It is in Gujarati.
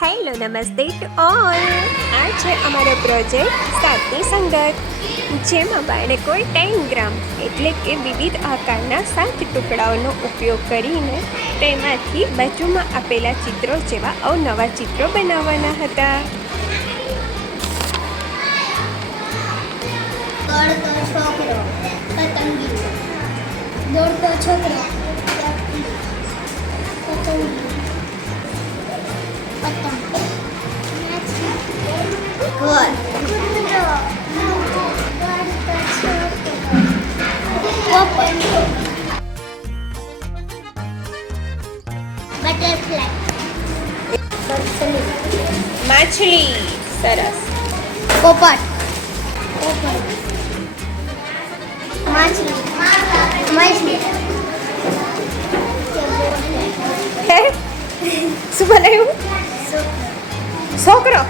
હેલો નમસ્તે ટુ ઓલ. આ છે અમારો પ્રોજેક્ટ સાતની સંગત, જેમાં બાળકોએ 10 ગ્રામ એટલે કે વિવિધ આકારના 7 ટુકડાઓનો ઉપયોગ કરીને તેમાંથી બાજુમાં આપેલા ચિત્રો જેવા અવનવા ચિત્રો બનાવવાના હતા. દોડતો છોકરો, પતંગી, દોડતો છોકરો, પતંગી, પતંગ, ઘર, કૂતરો, દોડતો છોકરો, પોપટ, બટરફ્લાય, માછલી. સરસ. પોપટ, પોપટ, માછલી, માછલી, હે શું બનાવ્યું? છોકરો.